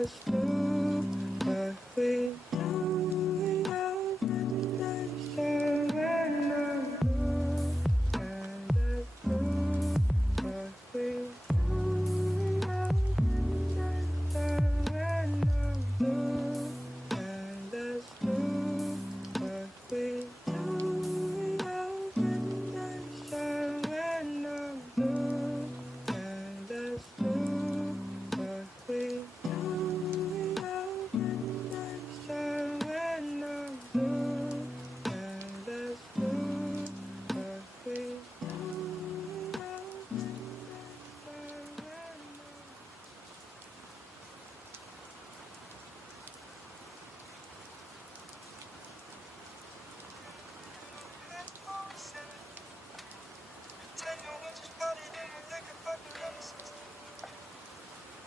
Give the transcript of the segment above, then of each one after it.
that's true, but we know when they surrender. And that's true, but we know when they surrender. And that's true, but we know when they surrender. And that's true, but we know when they surrender. And that's true, but we know when they surrender.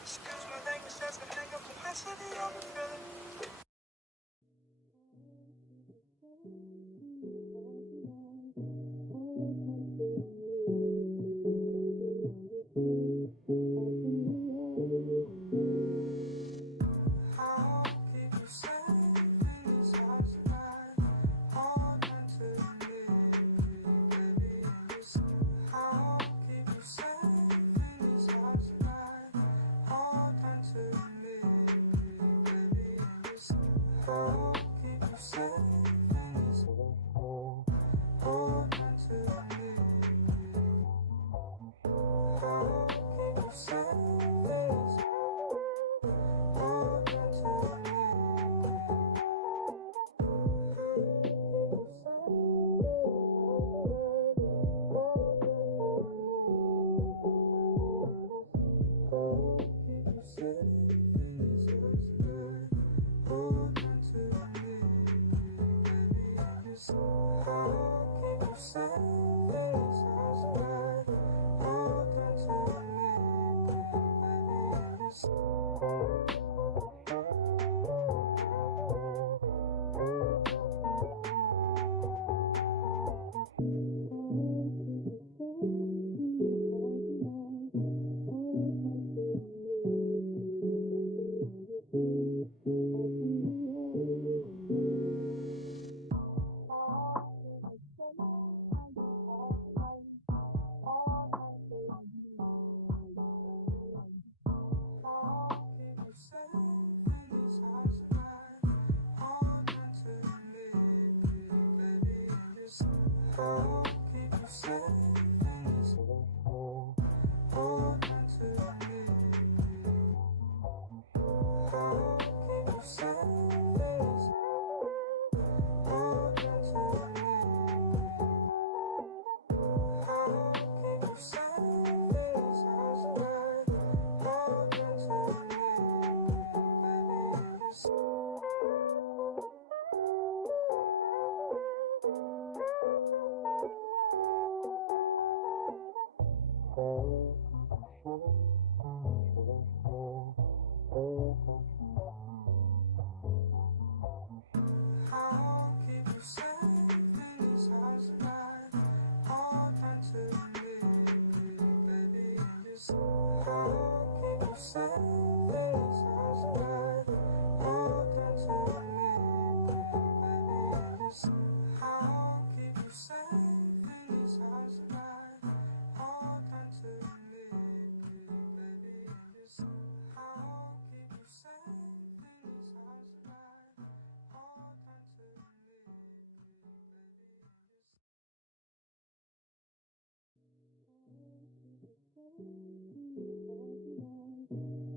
Excuse my language, that's a hang up capacity of the feeling. I'll keep you safe in this house tonight. Hold on to me, baby. I'll keep you safe in this house tonight. Hold on to me, baby. I'll keep you safe in this. Hold on to me. I'll keep you safe in this. Hold on to me. Keep you safe in this house tonight. Hold on to me, baby. I'll keep you safe in this house tonight. Hold on to me, baby. I'll keep you safe in this house tonight. Hold on to me, baby. I'll keep you safe in this. Hold on to me. I'll keep you safe in this. Hold on to me. I'll keep you safe in this house tonight. Hold on to me, I'll keep you safe in this house tonight. Hold on to me, baby. I'll keep you safe in this house tonight. Hold on to me, baby. I'll keep you safe in this house tonight. Hold on to me, baby. I'll keep you safe in this house tonight. Hold on to me, baby.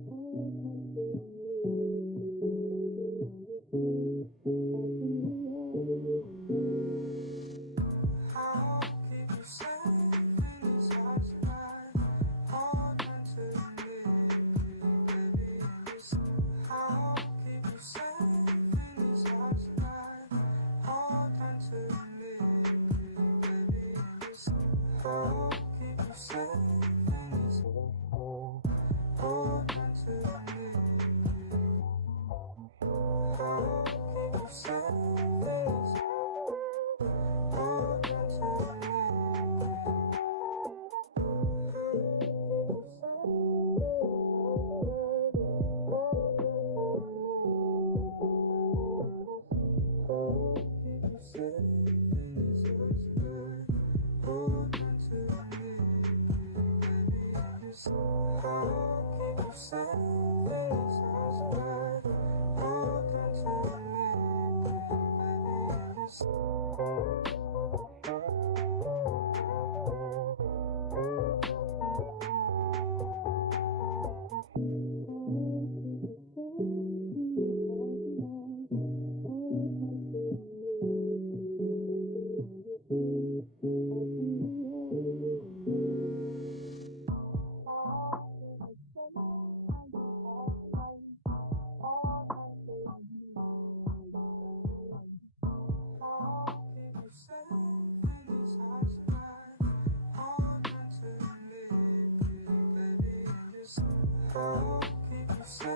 I'll keep you safe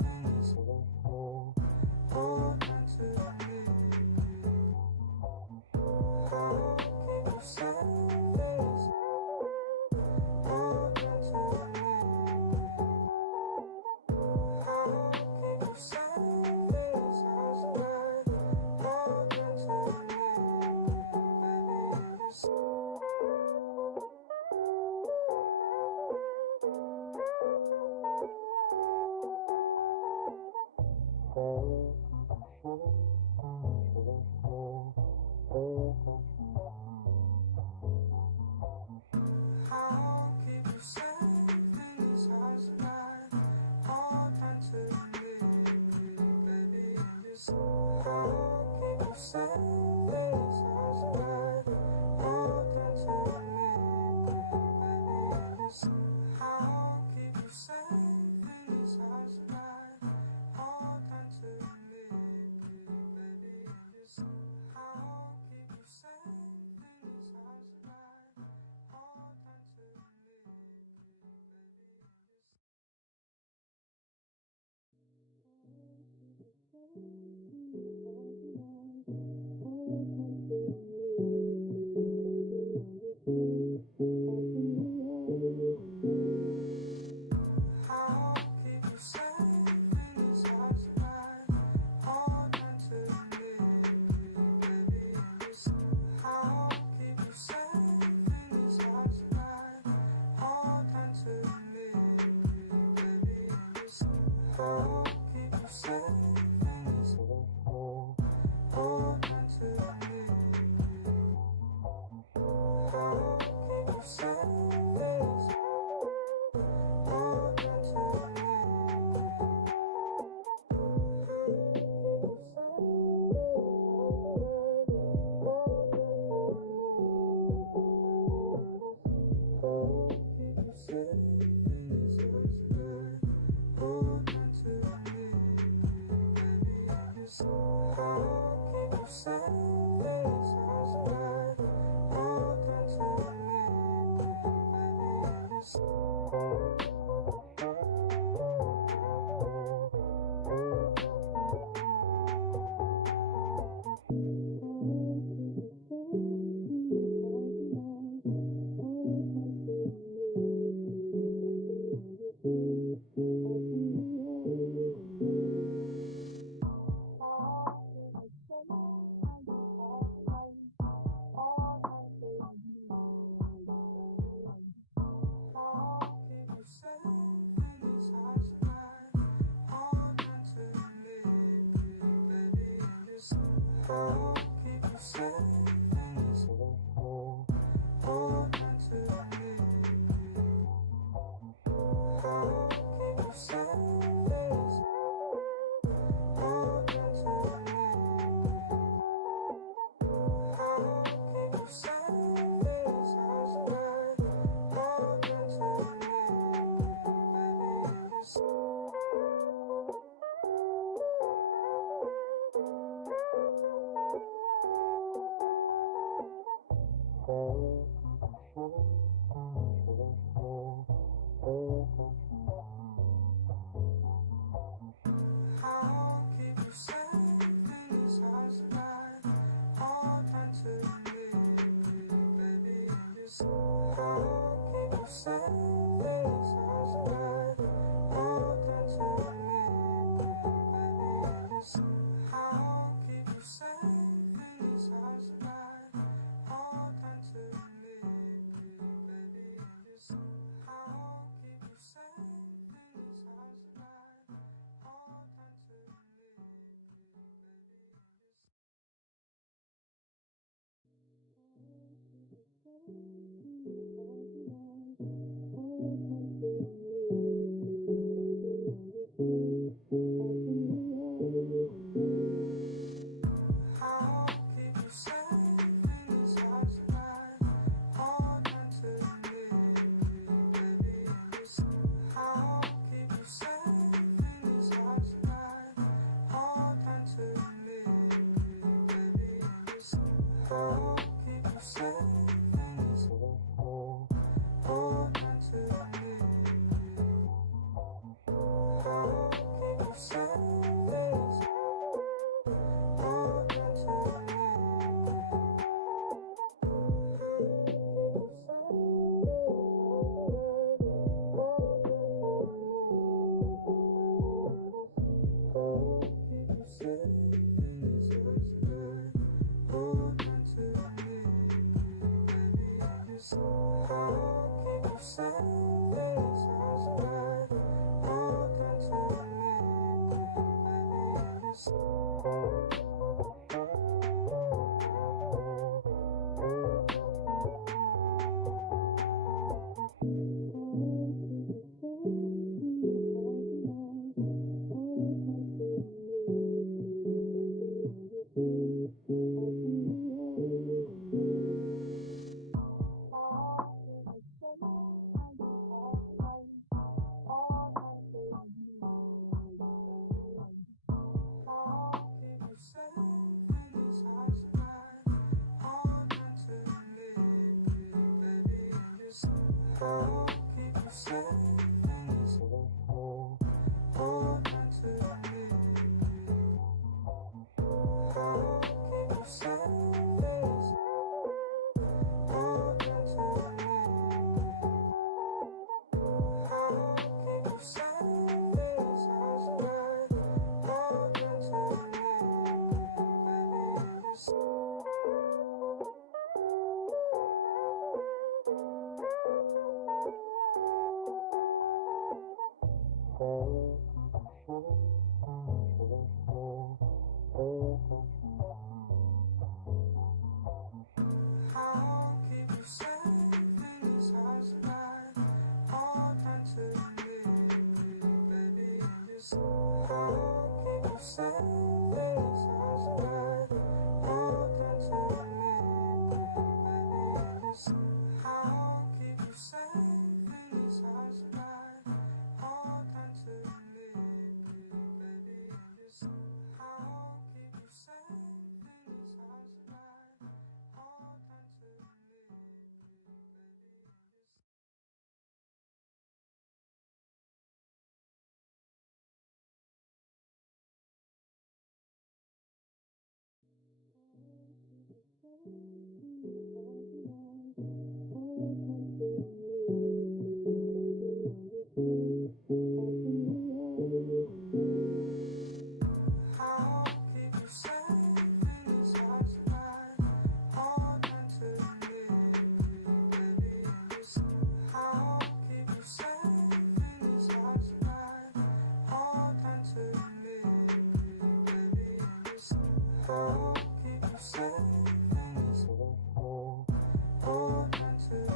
in this world. Hold on to me. I'll keep you safe in this. Hold on to me. I'll keep you safe in this house tonight. Hold on to me, baby. Just I'll keep you safe in this house tonight. Hold on to me, baby. Just I'll keep you safe in this house tonight. Hold on to me, baby. Just I'll keep you safe in this house tonight. Hold on to me, baby. Just I'll keep you safe in this house tonight. Hold on to me, I'll keep you safe in this house tonight. Hold on to me, baby. Just I'll keep you safe in this house tonight. Hold on to me, baby. Just I'll keep you safe in this world. Hold on to me. I'll keep you safe in this. Hold on to me. I'll keep you safe in this house tonight. Hold on to me, baby. Just I'll keep you safe in this house tonight. Hold on to me, baby. Just I'll keep you safe in this house tonight. Hold on to me, baby. Just I'll keep you safe in this world. Hold on to me. I'll keep you safe in this. Hold on to me. I'll keep you safe in this house tonight. Hold on to me, baby. Just I'll keep you safe in this house tonight. Hold on to me, baby. Just I'll keep you safe in this house tonight. Hold on to me, baby. Just I'll keep you safe in this house tonight. Hold on to me, baby. Just I'll keep you safe in this house tonight. Hold on to me, I'll keep you safe in this house tonight. Hold on to me, baby. Just I'll keep you safe in this house tonight. Hold on to me, baby. Just I'll keep you safe in this world. Hold on to me. keep you safe in this house tonight. Hold on to me, baby, and just I'll keep you safe in this house tonight. Hold on to me, baby, and just I'll keep you safe in this hold on to me. I'll keep you safe in this hold on to me. I'll keep you safe in this house tonight. Hold on to me, baby, and just I'll keep you safe in this house tonight. Hold on to me, baby, and just I'll keep you safe in this house tonight. Hold on to me, baby, and just I'll keep you safe in this house tonight. Hold on to me, baby, and just I'll keep you safe in this house tonight. Hold on to me, baby, and just I'll keep you safe in this house tonight. Hold on to me, baby, and just I'll keep you safe in this house tonight. Hold on to me, baby, and just I'll keep you safe in this hold on to me.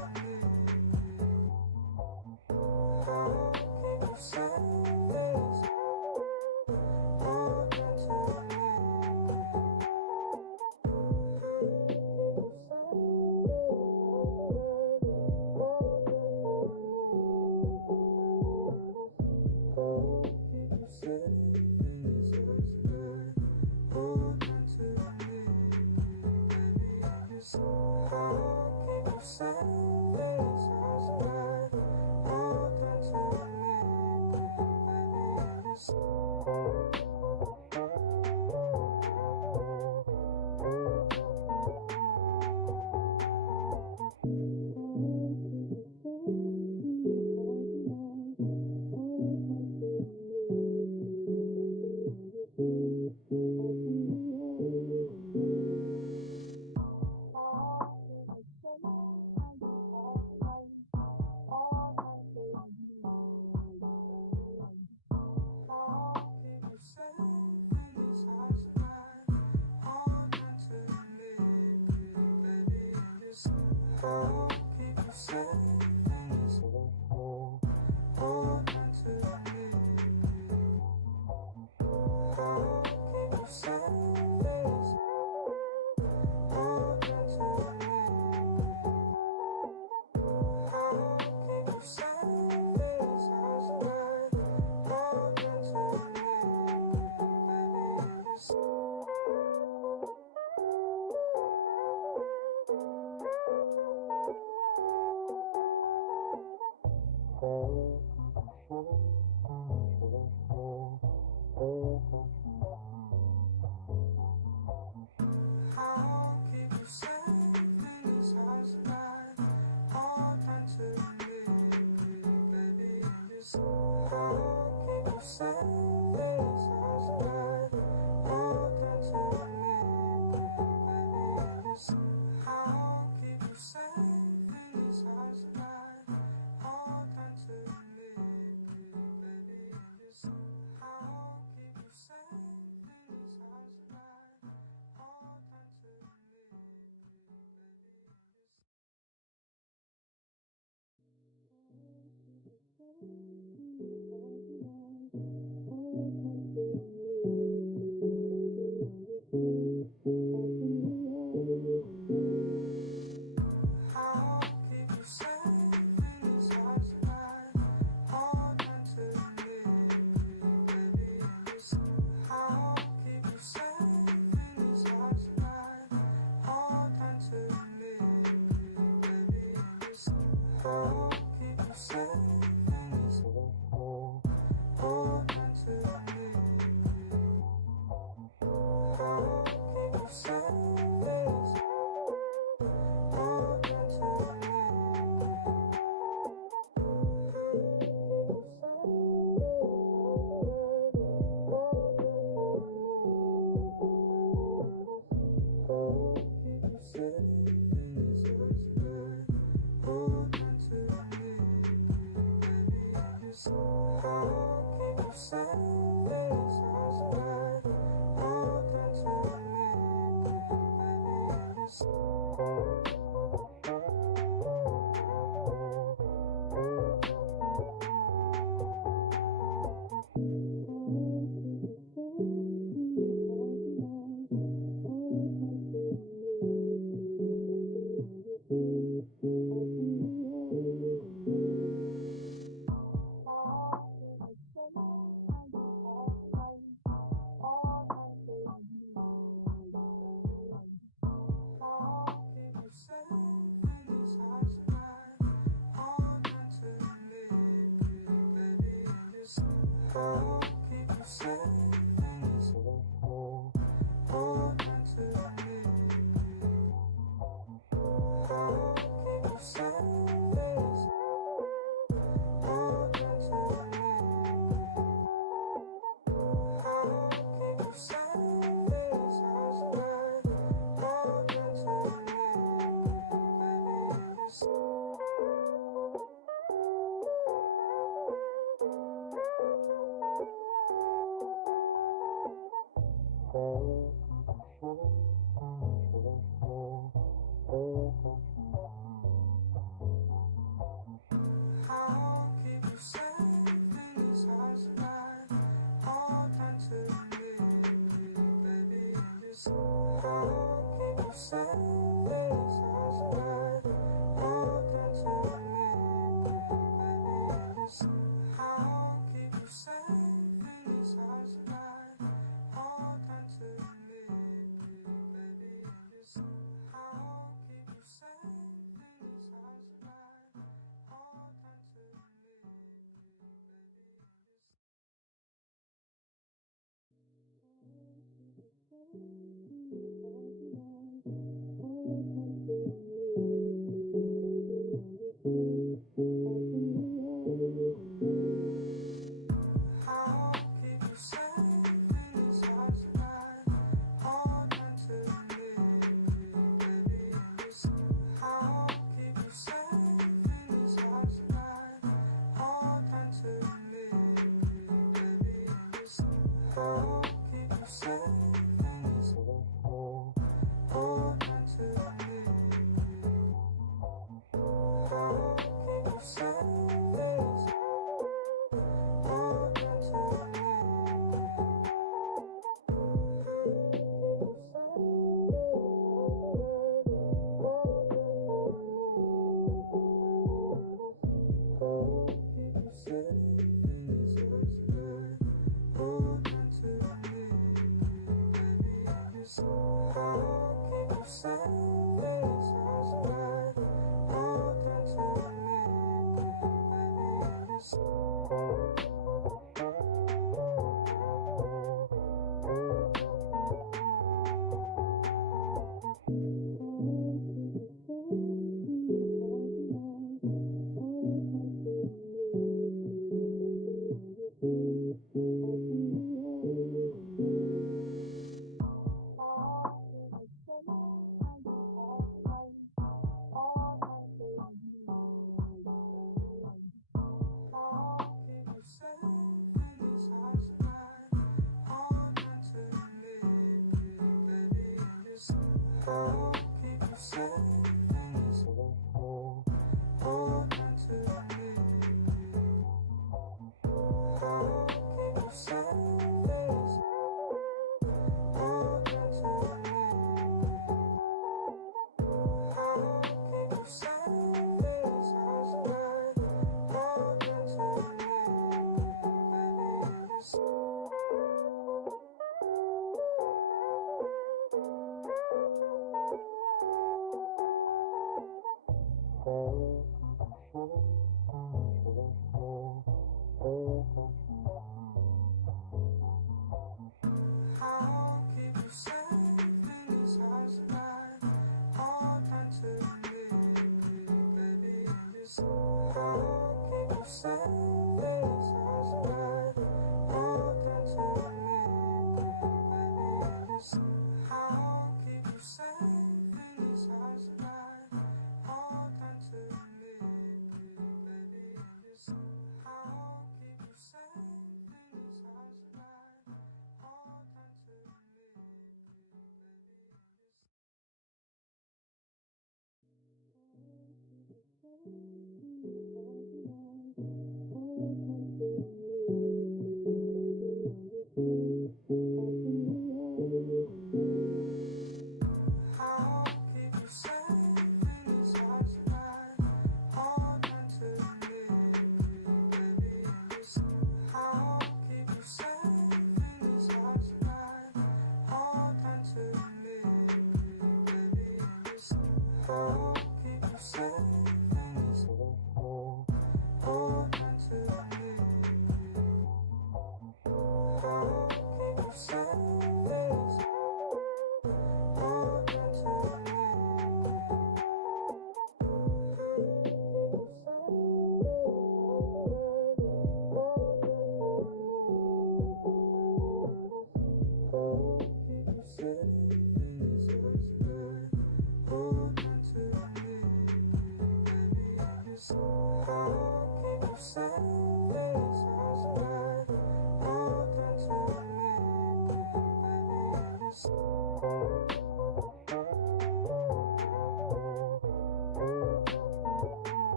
I'll keep you safe in this hold on to me. I'll keep you safe in this house tonight. Hold on to me, baby, and just I'll keep you safe in this house tonight. Hold on to me, baby, and just I'll keep you safe in this house tonight. Hold on to me, baby, and just I'll keep you safe in this hold on to me. I'll keep you safe in this hold on to me. I'll keep you safe in this house tonight. Hold on to me, baby, and just I'll keep you safe in this house tonight. Hold on to me, baby, and just I'll keep you safe in this house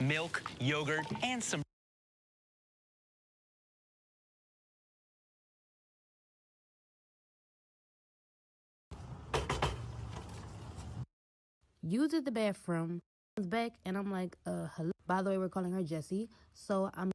Milk, yogurt, and some. Used at the bathroom, comes back, and I'm like, hello. By the way, we're calling her Jessie. So I'm.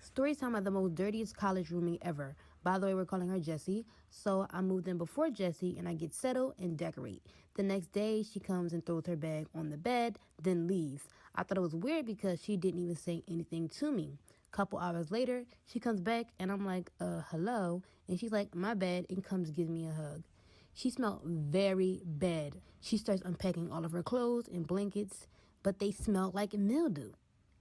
Story time about the most dirtiest college roomie ever. By the way, we're calling her Jessie. So I moved in before Jessie and I get settled and decorate. The next day, she comes and throws her bag on the bed, then leaves. I thought it was weird because she didn't even say anything to me. Couple hours later, she comes back and I'm like, hello? And she's like, my bad, and comes gives me a hug. She smelled very bad. She starts unpacking all of her clothes and blankets, but they smelled like mildew.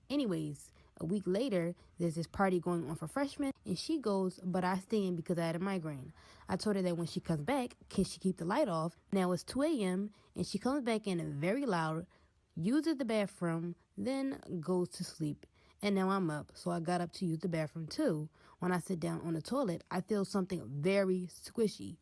Anyways, a week later, there's this party going on for freshmen, and she goes, but I stay in because I had a migraine. I told her that when she comes back, can she keep the light off? Now it's 2 a.m., and she comes back in very loud, uses the bathroom, then goes to sleep. And now I'm up, so I got up to use the bathroom too. When I sit down on the toilet, I feel something very squishy.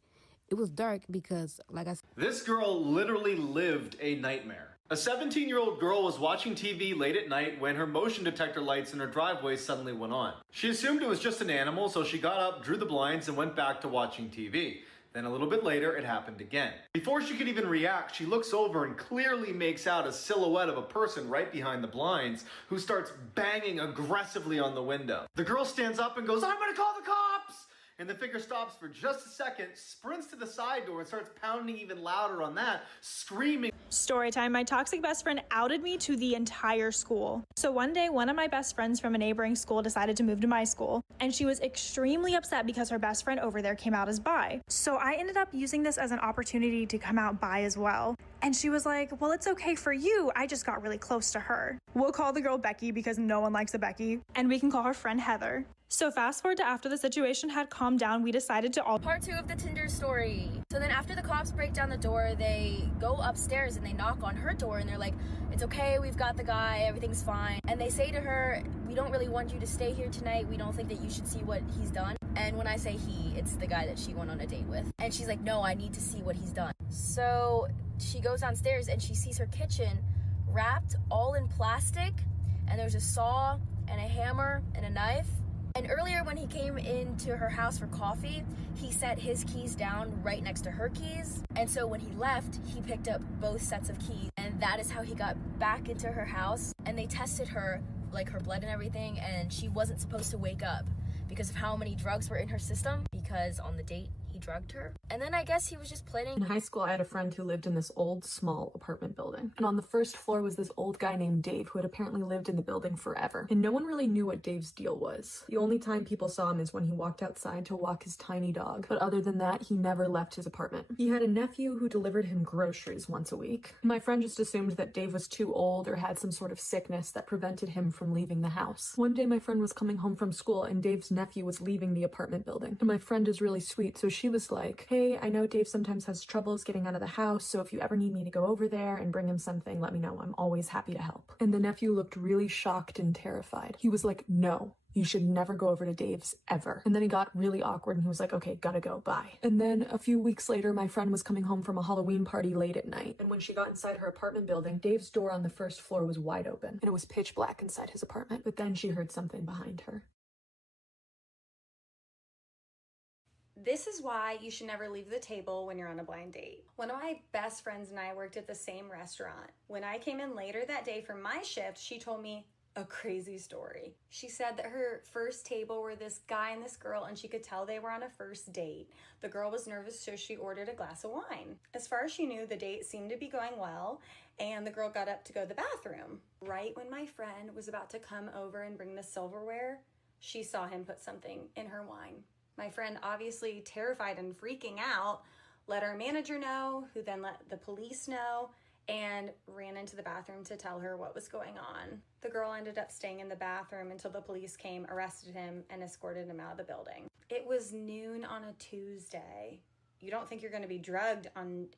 It was dark because, like I said, this girl literally lived a nightmare. A 17-year-old girl was watching TV late at night when her motion detector lights in her driveway suddenly went on. She assumed it was just an animal, so she got up, drew the blinds, and went back to watching TV. Then a little bit later, it happened again. Before she could even react, she looks over and clearly makes out a silhouette of a person right behind the blinds who starts banging aggressively on the window. The girl stands up and goes, "I'm gonna call the cops!" And the figure stops for just a second, sprints to the side door and starts pounding even louder on that, screaming. Story time. My toxic best friend outed me to the entire school. So one day, one of my best friends from a neighboring school decided to move to my school, and she was extremely upset because her best friend over there came out as bi. So I ended up using this as an opportunity to come out bi as well. And she was like, well, it's okay for you. I just got really close to her. We'll call the girl Becky because no one likes a Becky. And we can call her friend Heather. So fast forward to after the situation had calmed down, we decided to all... Part 2 of the Tinder story. So then after the cops break down the door, they go upstairs and they knock on her door and they're like, it's okay, we've got the guy, everything's fine. And they say to her, we don't really want you to stay here tonight. We don't think that you should see what he's done. And when I say he, it's the guy that she went on a date with. And she's like, no, I need to see what he's done. So she goes downstairs and she sees her kitchen wrapped all in plastic. And there's a saw and a hammer and a knife. And earlier when he came into her house for coffee, he set his keys down right next to her keys. And so when he left, he picked up both sets of keys. And that is how he got back into her house. And they tested her, like her blood and everything, and she wasn't supposed to wake up because of how many drugs were in her system, because on the date, he drugged her. And then I guess he was just planning. In high school, I had a friend who lived in this old, small apartment building. And on the first floor was this old guy named Dave who had apparently lived in the building forever. And no one really knew what Dave's deal was. The only time people saw him is when he walked outside to walk his tiny dog. But other than that, he never left his apartment. He had a nephew who delivered him groceries once a week. My friend just assumed that Dave was too old or had some sort of sickness that prevented him from leaving the house. One day my friend was coming home from school and Dave's nephew was leaving the apartment building. And my friend is really sweet, so she was like, hey, I know Dave sometimes has troubles getting out of the house, so if you ever need me to go over there and bring him something, let me know. I'm always happy to help. And the nephew looked really shocked and terrified. He was like, no, you should never go over to Dave's ever. And then he got really awkward and he was like, okay, gotta go, bye. And then a few weeks later, my friend was coming home from a Halloween party late at night. And when she got inside her apartment building, Dave's door on the first floor was wide open and it was pitch black inside his apartment. But then she heard something behind her. This is why you should never leave the table when you're on a blind date. One of my best friends and I worked at the same restaurant. When I came in later that day for my shift, she told me a crazy story. She said that her first table were this guy and this girl, and she could tell they were on a first date. The girl was nervous, so she ordered a glass of wine. As far as she knew, the date seemed to be going well, and the girl got up to go to the bathroom. Right when my friend was about to come over and bring the silverware, she saw him put something in her wine. My friend, obviously terrified and freaking out, let our manager know, who then let the police know, and ran into the bathroom to tell her what was going on. The girl ended up staying in the bathroom until the police came, arrested him, and escorted him out of the building. It was noon on a Tuesday. You don't think you're going to be drugged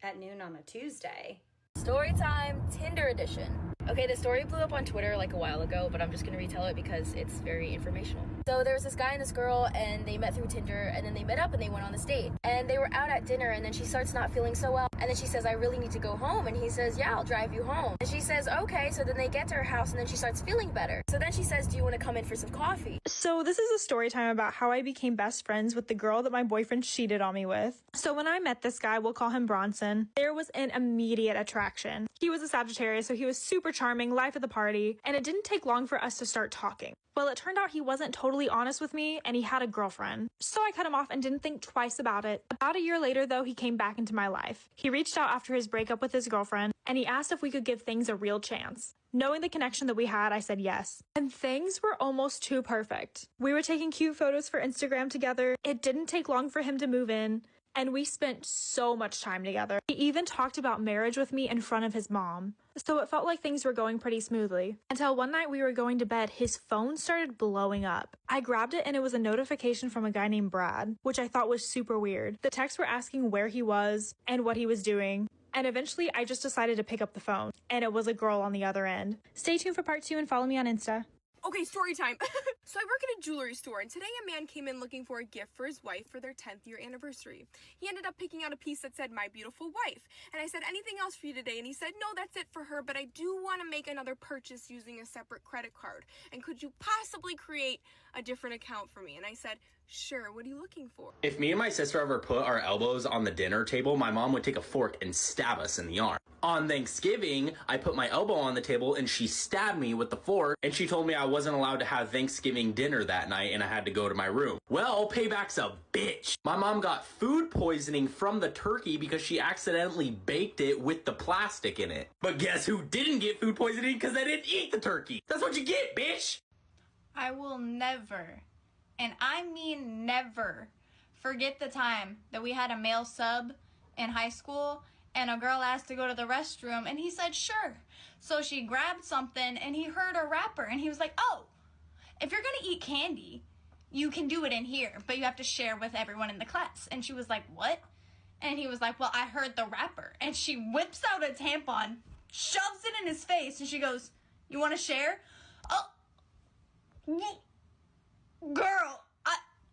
at noon on a Tuesday. Story time, Tinder edition. Okay, the story blew up on Twitter like a while ago, but I'm just gonna retell it because it's very informational. So there was this guy and this girl, and they met through Tinder, and then they met up and they went on this date. And they were out at dinner, and then she starts not feeling so well. And then she says, I really need to go home. And he says, yeah, I'll drive you home. And she says, okay. So then they get to her house, and then she starts feeling better. So then she says, do you want to come in for some coffee? So this is a story time about how I became best friends with the girl that my boyfriend cheated on me with. So when I met this guy, we'll call him Bronson, there was an immediate attraction. He was a Sagittarius, so he was super charming, life of the party, and it didn't take long for us to start talking. Well, it turned out he wasn't totally honest with me, and he had a girlfriend. So I cut him off and didn't think twice about it. About a year later, though, he came back into my life. He reached out after his breakup with his girlfriend, and he asked if we could give things a real chance. Knowing the connection that we had, I said yes. And things were almost too perfect. We were taking cute photos for Instagram together. It didn't take long for him to move in, and we spent so much time together. He even talked about marriage with me in front of his mom. So it felt like things were going pretty smoothly. Until one night we were going to bed, his phone started blowing up. I grabbed it and it was a notification from a guy named Brad, which I thought was super weird. The texts were asking where he was and what he was doing. And eventually I just decided to pick up the phone, and it was a girl on the other end. Stay tuned for part 2 and follow me on Insta. Okay, story time. So I work at a jewelry store, and today a man came in looking for a gift for his wife for their 10th year anniversary. He ended up picking out a piece that said, "My beautiful wife." And I said, "Anything else for you today?" And he said, "No, that's it for her, but I do want to make another purchase using a separate credit card. And could you possibly create a different account for me?" And I said, "Sure, what are you looking for?" If me and my sister ever put our elbows on the dinner table, my mom would take a fork and stab us in the arm. On Thanksgiving, I put my elbow on the table and she stabbed me with the fork, and she told me I wasn't allowed to have Thanksgiving dinner that night and I had to go to my room. Well, payback's a bitch. My mom got food poisoning from the turkey because she accidentally baked it with the plastic in it. But guess who didn't get food poisoning? Because I didn't eat the turkey. That's what you get, bitch. I will never, and I mean never, forget the time that we had a male sub in high school and a girl asked to go to the restroom and he said sure. So she grabbed something and he heard a wrapper and he was like, "Oh, if you're gonna eat candy, you can do it in here, but you have to share with everyone in the class." And she was like, "What?" And he was like, "Well, I heard the wrapper." And she whips out a tampon, shoves it in his face, and she goes, "You want to share?" "Oh, girl,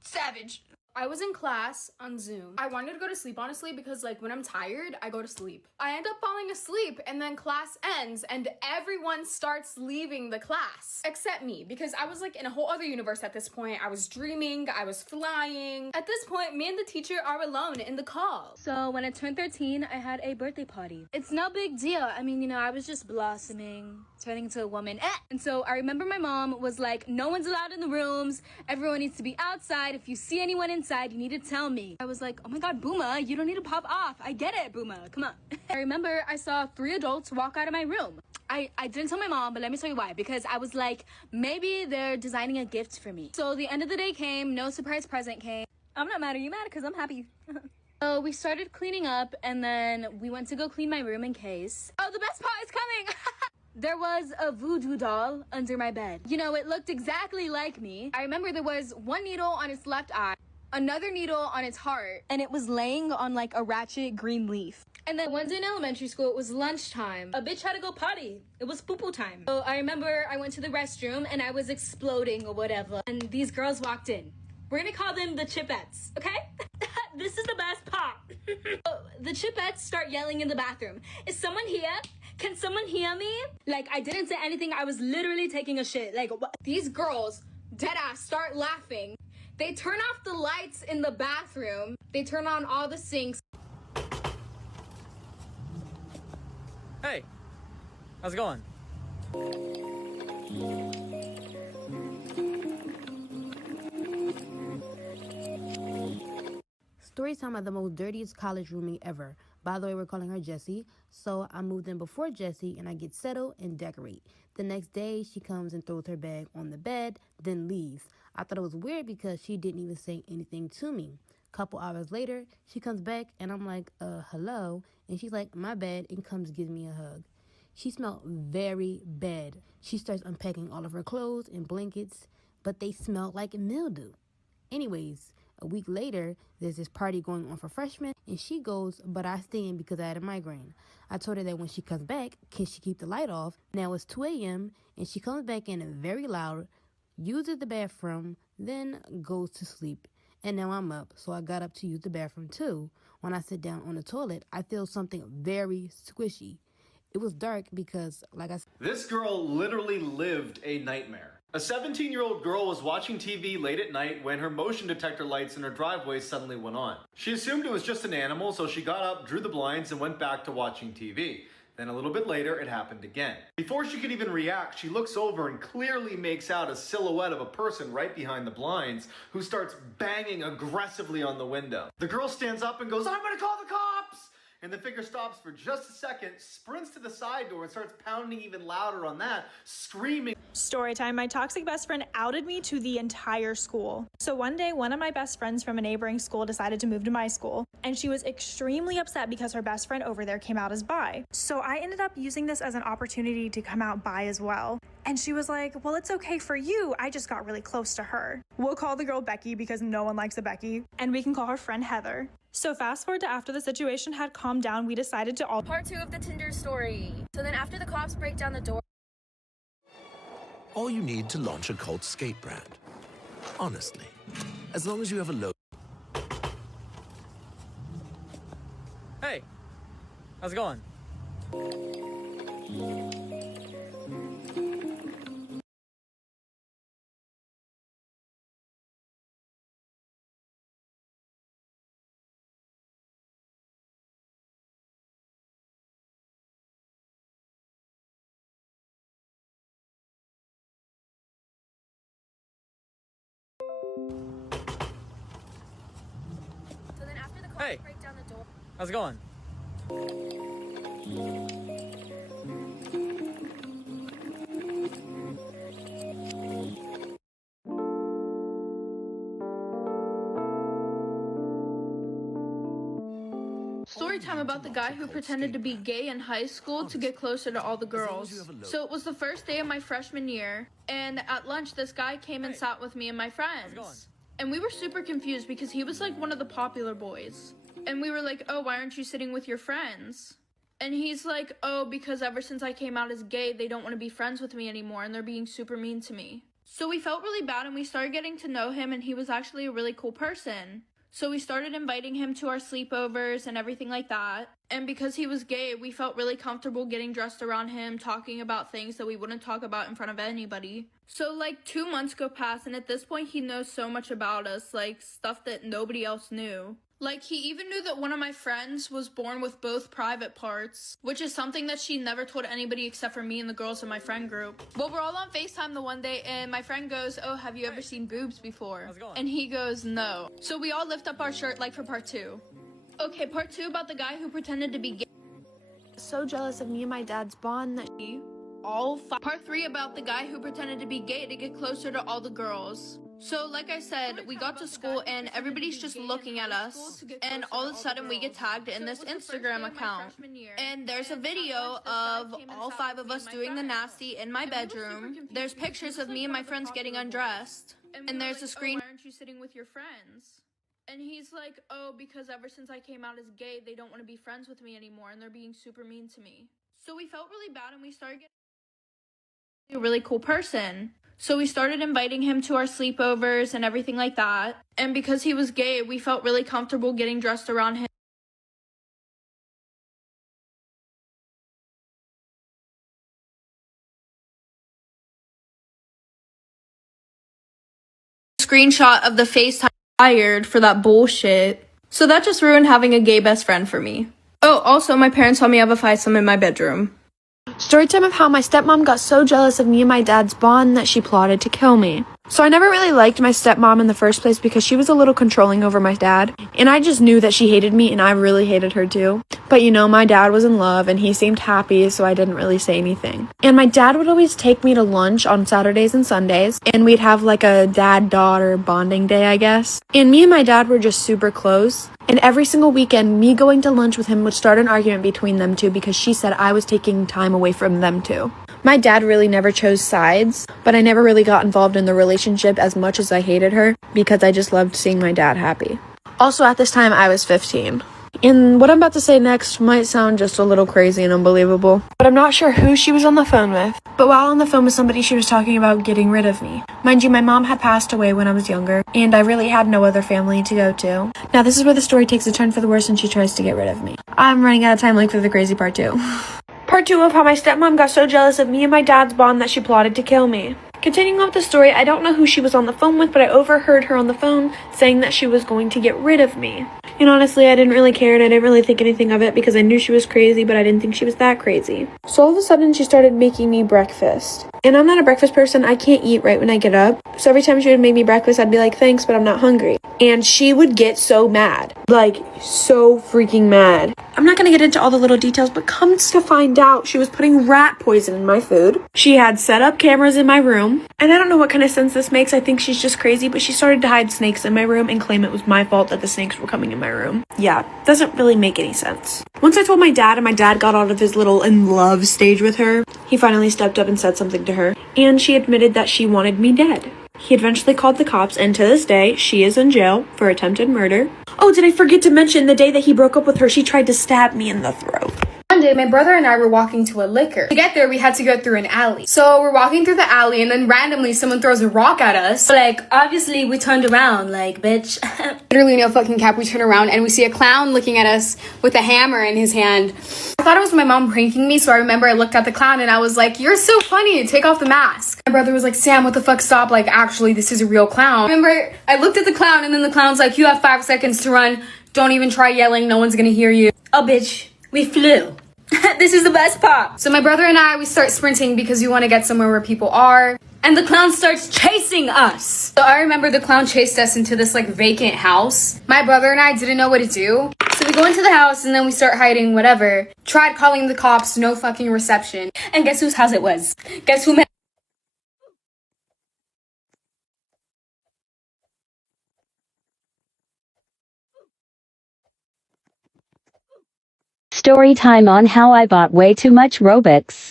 savage." I was in class on Zoom. I wanted to go to sleep, honestly, because like when I'm tired, I go to sleep. I end up falling asleep and then class ends and everyone starts leaving the class except me, because I was like in a whole other universe at this point. I was dreaming, I was flying. At this point, me and the teacher are alone in the call. So when I turned 13, I had a birthday party. It's no big deal. I mean, you know, I was just blossoming, turning into a woman. And so I remember my mom was like, "No one's allowed in the rooms. Everyone needs to be outside. If you see anyone inside, you need to tell me." I was like, "Oh my god, Booma, you don't need to pop off. I get it, Booma, come on." I remember I saw 3 adults walk out of my room. I didn't tell my mom, but let me tell you why. Because I was like, maybe they're designing a gift for me. So the end of the day came, no surprise present came. I'm not mad. Are you mad? Because I'm happy. So we started cleaning up, and then we went to go clean my room in case. Oh, the best part is coming! There was a voodoo doll under my bed. You know, it looked exactly like me. I remember there was one needle on its left eye, another needle on its heart, and it was laying on like a ratchet green leaf. And then one day in elementary school, it was lunchtime. A bitch had to go potty. It was poo-poo time. So I remember I went to the restroom and I was exploding or whatever, and these girls walked in. We're gonna call them the Chipettes, okay? This is the best part. So the Chipettes start yelling in the bathroom. "Is someone here? Can someone hear me?" Like, I didn't say anything. I was literally taking a shit. Like, what? These girls, deadass, start laughing. They turn off the lights in the bathroom. They turn on all the sinks. Hey, how's it going? Story time about the most dirtiest college roommate ever. By the way, we're calling her Jessie. So I moved in before Jessie and I get settled and decorate. The next day, she comes and throws her bag on the bed, then leaves. I thought it was weird because she didn't even say anything to me. Couple hours later, she comes back and I'm like, hello? And she's like, "My bad," and comes give me a hug. She smelled very bad. She starts unpacking all of her clothes and blankets, but they smelled like mildew. Anyways, a week later, there's this party going on for freshmen, and she goes, but I stay in because I had a migraine. I told her that when she comes back, can she keep the light off? Now it's 2 a.m., and she comes back in very loud, uses the bathroom, then goes to sleep. And now I'm up, so I got up to use the bathroom too. When I sit down on the toilet, I feel something very squishy. It was dark because, like I said, this girl literally lived a nightmare. A 17-year-old girl was watching TV late at night when her motion detector lights in her driveway suddenly went on. She assumed it was just an animal, so she got up, drew the blinds, and went back to watching TV. Then a little bit later, it happened again. Before she could even react, she looks over and clearly makes out a silhouette of a person right behind the blinds who starts banging aggressively on the window. The girl stands up and goes, "I'm gonna call the cops!" And the figure stops for just a second, sprints to the side door and starts pounding even louder on that, screaming. Story time. My toxic best friend outed me to the entire school. So one day, one of my best friends from a neighboring school decided to move to my school, and she was extremely upset because her best friend over there came out as bi. So I ended up using this as an opportunity to come out bi as well. And she was like, "Well, it's okay for you. I just got really close to her." We'll call the girl Becky because no one likes a Becky, and we can call her friend Heather. So fast forward to after the situation had calmed down, we decided to all— Part 2 of the Tinder story. So then after the cops break down the door— All you need to launch a cult skate brand. Honestly, as long as you have a low. Hey, how's it going? So then after the cops Hey, break down the door— how's it going? Story time about the guy who pretended to be gay in high school to get closer to all the girls. So it was the first day of my freshman year, and at lunch this guy came and sat with me and my friends. And we were super confused because he was like one of the popular boys. And we were like, "Oh, why aren't you sitting with your friends?" And he's like, "Oh, because ever since I came out as gay, they don't want to be friends with me anymore and they're being super mean to me." So we felt really bad and we started getting to know him, and he was actually a really cool person. So we started inviting him to our sleepovers and everything like that. And because he was gay, we felt really comfortable getting dressed around him, talking about things that we wouldn't talk about in front of anybody. So like 2 months go past, and at this point he knows so much about us, like stuff that nobody else knew. Like, he even knew that one of my friends was born with both private parts, which is something that she never told anybody except for me and the girls in my friend group. Well, we're all on FaceTime the one day, and my friend goes, "Oh, have you ever seen boobs before?" And he goes, "No." So we all lift up our shirt like for part 2. Okay, part 2 about the guy who pretended to be gay. So jealous of me and my dad's bond that he all Part 3 about the guy who pretended to be gay to get closer to all the girls. So like I said, we got to school and everybody's just looking at us, and all of a sudden we get tagged in this Instagram account, and there's a video of all 5 of us doing the nasty in my bedroom. There's pictures of me and my friends getting undressed, and there's a screen— "Why aren't you sitting with your friends?" And he's like, "Oh, because ever since I came out as gay, they don't want to be friends with me anymore and they're being super mean to me." So we felt really bad and we started getting a really cool person. So we started inviting him to our sleepovers and everything like that. And because he was gay, we felt really comfortable getting dressed around him. Screenshot of the FaceTime fired for that bullshit. So that just ruined having a gay best friend for me. Oh, also my parents saw me have a foursome in my bedroom. Story time of how my stepmom got so jealous of me and my dad's bond that she plotted to kill me. So I never really liked my stepmom in the first place because she was a little controlling over my dad, and I just knew that she hated me and I really hated her too. But you know, my dad was in love and he seemed happy, so I didn't really say anything. And my dad would always take me to lunch on Saturdays and Sundays, and we'd have like a dad-daughter bonding day, I guess. And me and my dad were just super close. And every single weekend, me going to lunch with him would start an argument between them two because she said I was taking time away from them two. My dad really never chose sides, but I never really got involved in the relationship as much as I hated her because I just loved seeing my dad happy. Also, at this time, I was 15. And what I'm about to say next might sound just a little crazy and unbelievable, but I'm not sure who she was on the phone with. But while on the phone with somebody, she was talking about getting rid of me. Mind you, my mom had passed away when I was younger, and I really had no other family to go to. Now, this is where the story takes a turn for the worse and she tries to get rid of me. I'm running out of time like for the crazy part 2. Part 2 of how my stepmom got so jealous of me and my dad's bond that she plotted to kill me. Continuing on with the story, I don't know who she was on the phone with, but I overheard her on the phone saying that she was going to get rid of me. And honestly, I didn't really care and I didn't really think anything of it because I knew she was crazy, but I didn't think she was that crazy. So all of a sudden, she started making me breakfast. And I'm not a breakfast person. I can't eat right when I get up. So every time she would make me breakfast, I'd be like, thanks, but I'm not hungry. And she would get so mad. Like, so freaking mad. I'm not gonna get into all the little details, but comes to find out, she was putting rat poison in my food. She had set up cameras in my room. And I don't know what kind of sense this makes. I think she's just crazy, but she started to hide snakes in my room and claim it was my fault that the snakes were coming in my room. Yeah, doesn't really make any sense. Once I told my dad and my dad got out of his little in love stage with her, he finally stepped up and said something to her. And she admitted that she wanted me dead. He eventually called the cops, and to this day, she is in jail for attempted murder. Oh, did I forget to mention the day that he broke up with her, she tried to stab me in the throat. One day, my brother and I were walking to a liquor. To get there, we had to go through an alley. So we're walking through the alley, and then randomly someone throws a rock at us. Like, obviously, we turned around, like, bitch. Literally no fucking cap, we turn around, and we see a clown looking at us with a hammer in his hand. I thought it was my mom pranking me, so I remember I looked at the clown, and I was like, you're so funny, take off the mask. My brother was like, Sam, what the fuck, stop, like, actually, this is a real clown. I remember I looked at the clown, and then the clown's like, you have 5 seconds to run. Don't even try yelling, no one's gonna hear you. Oh, bitch, we flew. This is the best part. So my brother and I, we start sprinting because we want to get somewhere where people are. And the clown starts chasing us. So I remember the clown chased us into this like vacant house. My brother and I didn't know what to do. So we go into the house and then we start hiding, whatever. Tried calling the cops, no fucking reception. And guess whose house it was? Guess who met? Story time on how I bought way too much Robux.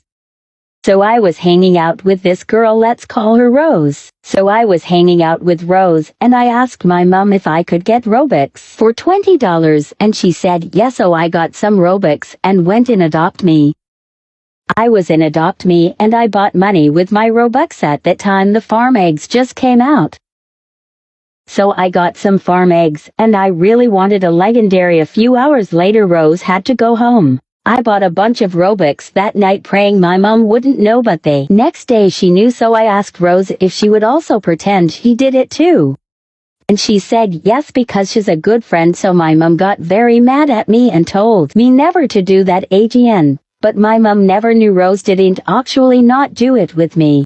So I was hanging out with this girl, let's call her Rose. And I asked my mom if I could get Robux for $20 and she said yes, so I got some Robux and went in Adopt Me. I was in Adopt Me and I bought money with my Robux. At that time the farm eggs just came out. So I got some farm eggs, and I really wanted a legendary. A few hours later Rose had to go home. I bought a bunch of Robux that night praying my mom wouldn't know, but the next day she knew, so I asked Rose if she would also pretend she did it too. And she said yes because she's a good friend, so my mom got very mad at me and told me never to do that again. But my mom never knew Rose didn't actually not do it with me.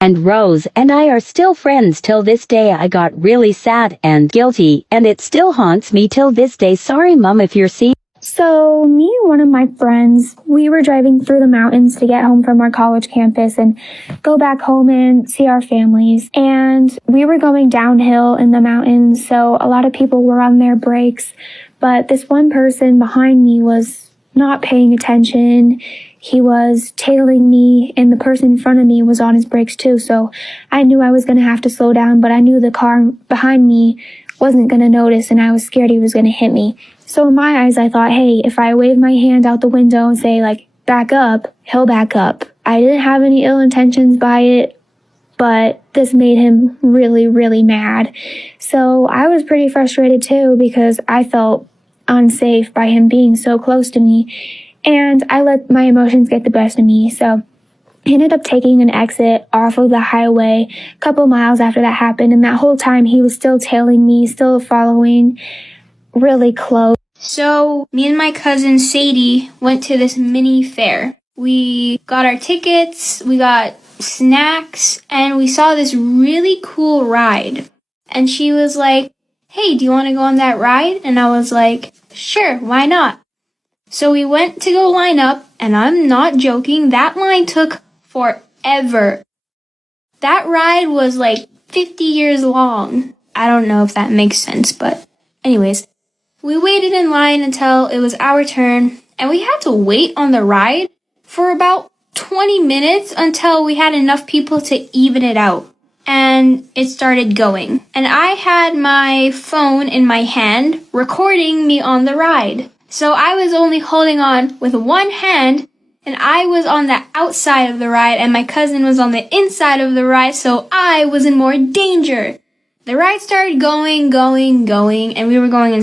And Rose and I are still friends till this day. I got really sad and guilty, and it still haunts me till this day. Sorry, Mom, if you're seeing. So me and one of my friends, we were driving through the mountains to get home from our college campus and go back home and see our families. And we were going downhill in the mountains, so a lot of people were on their brakes. But this one person behind me was not paying attention. He was tailing me, and the person in front of me was on his brakes too. So I knew I was going to have to slow down, but I knew the car behind me wasn't going to notice, and I was scared he was going to hit me. So in my eyes, I thought, hey, if I wave my hand out the window and say, like, back up, he'll back up. I didn't have any ill intentions by it, but this made him really, really mad. So I was pretty frustrated too because I felt unsafe by him being so close to me. And I let my emotions get the best of me. So I ended up taking an exit off of the highway a couple miles after that happened. And that whole time he was still tailing me, still following really close. So me and my cousin Sadie went to this mini fair. We got our tickets, we got snacks, and we saw this really cool ride. And she was like, hey, do you want to go on that ride? And I was like, sure, why not? So we went to go line up, and I'm not joking, that line took forever. That ride was like 50 years long. I don't know if that makes sense, but anyways, we waited in line until it was our turn, and we had to wait on the ride for about 20 minutes until we had enough people to even it out. And it started going. And I had my phone in my hand recording me on the ride. So I was only holding on with one hand, and I was on the outside of the ride, and my cousin was on the inside of the ride, so I was in more danger. The ride started going, and we were going in.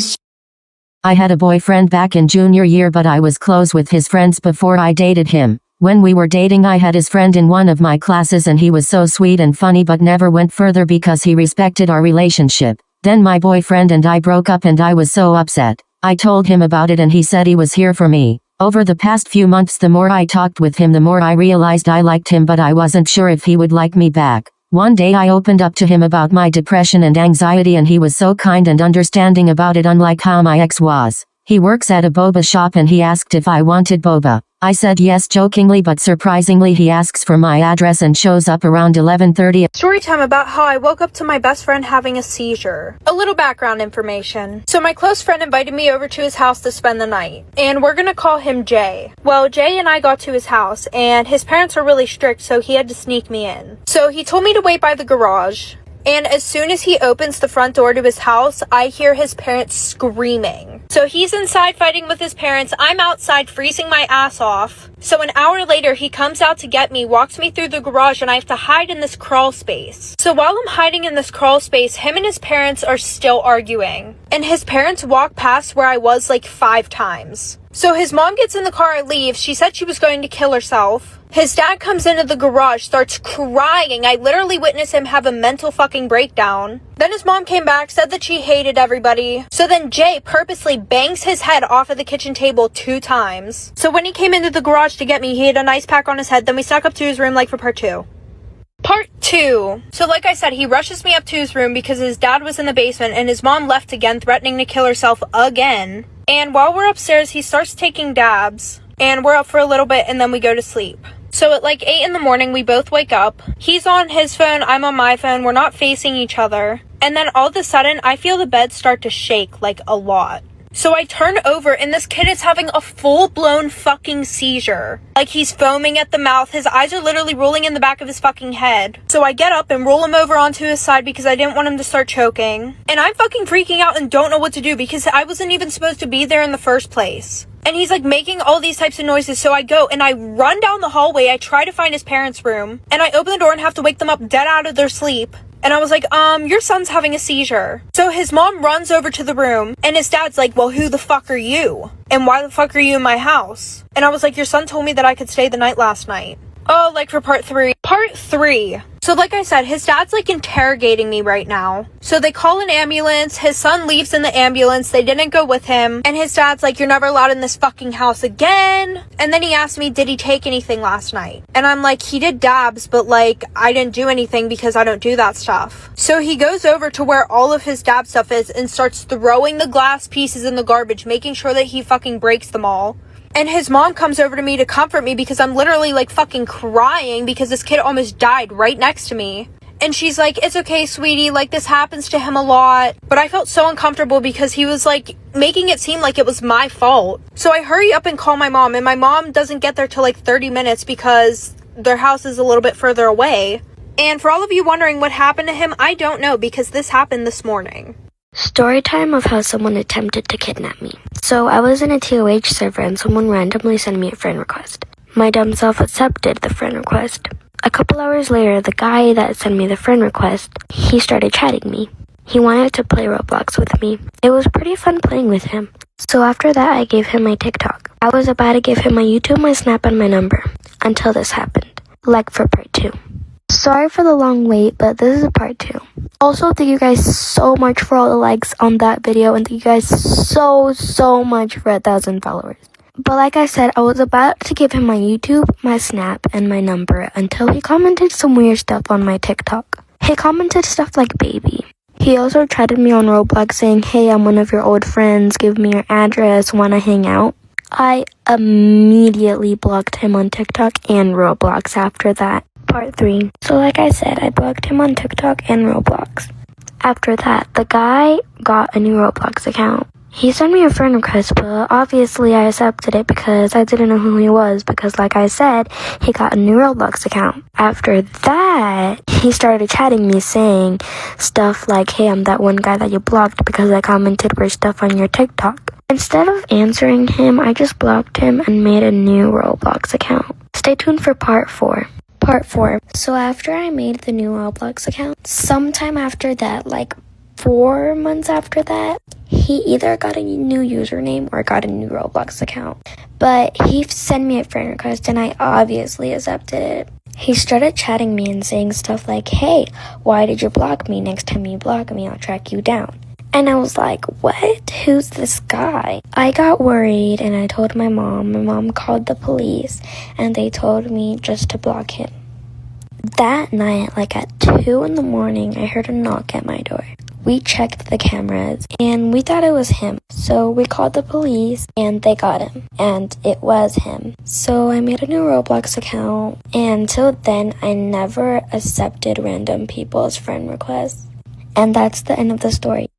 I had a boyfriend back in junior year, but I was close with his friends before I dated him. When we were dating, I had his friend in one of my classes, and he was so sweet and funny, but never went further because he respected our relationship. Then my boyfriend and I broke up and I was so upset. I told him about it and he said he was here for me. Over the past few months, the more I talked with him, the more I realized I liked him, but I wasn't sure if he would like me back. One day I opened up to him about my depression and anxiety and he was so kind and understanding about it, unlike how my ex was. He works at a boba shop and he asked if I wanted boba. I said yes jokingly, but surprisingly he asks for my address and shows up around 11:30. Story time about how I woke up to my best friend having a seizure. A little background information. So my close friend invited me over to his house to spend the night, and we're gonna call him Jay. Well, Jay and I got to his house, and his parents are really strict, so he had to sneak me in. So he told me to wait by the garage. And as soon as he opens the front door to his house, I hear his parents screaming. So he's inside fighting with his parents. I'm outside freezing my ass off. So an hour later, he comes out to get me, walks me through the garage, and I have to hide in this crawl space. So while I'm hiding in this crawl space, him and his parents are still arguing. And his parents walk past where I was like 5 times. So his mom gets in the car and leaves. She said she was going to kill herself. His dad comes into the garage, starts crying. I literally witnessed him have a mental fucking breakdown. Then his mom came back, said that she hated everybody. So then Jay purposely bangs his head off of the kitchen table 2 times. So when he came into the garage to get me, he had an ice pack on his head. Then we snuck up to his room like for part 2. Part 2. So like I said, he rushes me up to his room because his dad was in the basement and his mom left again, threatening to kill herself again. And while we're upstairs, he starts taking dabs. And we're up for a little bit and then we go to sleep. So at like 8 in the morning, we both wake up. He's on his phone, I'm on my phone. We're not facing each other. And then all of a sudden, I feel the bed start to shake like a lot. So I turn over and this kid is having a full-blown fucking seizure. Like he's foaming at the mouth. His eyes are literally rolling in the back of his fucking head. So I get up and roll him over onto his side because I didn't want him to start choking. And I'm fucking freaking out and don't know what to do because I wasn't even supposed to be there in the first place. And he's like making all these types of noises. So I go and I run down the hallway. I try to find his parents' room. And I open the door and have to wake them up dead out of their sleep. And I was like, your son's having a seizure. So his mom runs over to the room. And his dad's like, well, who the fuck are you? And why the fuck are you in my house? And I was like, your son told me that I could stay the night last night. Oh, like for part 3. Part 3. So like I said, his dad's like interrogating me right now. So they call an ambulance. His son leaves in the ambulance. They didn't go with him. And his dad's like, you're never allowed in this fucking house again. And then he asked me, did he take anything last night? And I'm like, he did dabs, but like, I didn't do anything because I don't do that stuff. So he goes over to where all of his dab stuff is and starts throwing the glass pieces in the garbage, making sure that he fucking breaks them all. And his mom comes over to me to comfort me because I'm literally like fucking crying because this kid almost died right next to me. And she's like, it's okay, sweetie, like this happens to him a lot. But I felt so uncomfortable because he was like making it seem like it was my fault. So I hurry up and call my mom, and my mom doesn't get there till like 30 minutes because their house is a little bit further away. And for all of you wondering what happened to him, I don't know because this happened this morning. Story time of how someone attempted to kidnap me. So I was in a ToH server and someone randomly sent me a friend request. My dumb self accepted the friend request. A couple hours later, the guy that sent me the friend request, he started chatting me. He wanted to play Roblox with me. It was pretty fun playing with him. So after that, I gave him my TikTok. I was about to give him my YouTube, my Snap, and my number. Until this happened. Like for part 2. Sorry for the long wait, but this is part 2. Also, thank you guys so much for all the likes on that video, and thank you guys so much for 1,000 followers. But like I said, I was about to give him my YouTube, my Snap, and my number until he commented some weird stuff on my TikTok. He commented stuff like baby. He also chatted me on Roblox saying, hey, I'm one of your old friends, give me your address, wanna hang out? I immediately blocked him on TikTok and Roblox after that. Part 3. So like I said, I blocked him on TikTok and Roblox. After that, the guy got a new Roblox account. He sent me a friend request, but obviously I accepted it because I didn't know who he was because like I said, he got a new Roblox account. After that, he started chatting me saying stuff like, hey, I'm that one guy that you blocked because I commented weird stuff on your TikTok. Instead of answering him, I just blocked him and made a new Roblox account. Stay tuned for part 4. Part 4. So after I made the new Roblox account, sometime after that, like 4 months after that, he either got a new username or got a new Roblox account. But he sent me a friend request and I obviously accepted it. He started chatting me and saying stuff like, hey, why did you block me? Next time you block me, I'll track you down. And I was like, what? Who's this guy? I got worried and I told my mom. My mom called the police and they told me just to block him. That night, like at 2 in the morning, I heard a knock at my door. We checked the cameras and we thought it was him. So we called the police and they got him. And it was him. So I made a new Roblox account. And until then, I never accepted random people's friend requests. And that's the end of the story.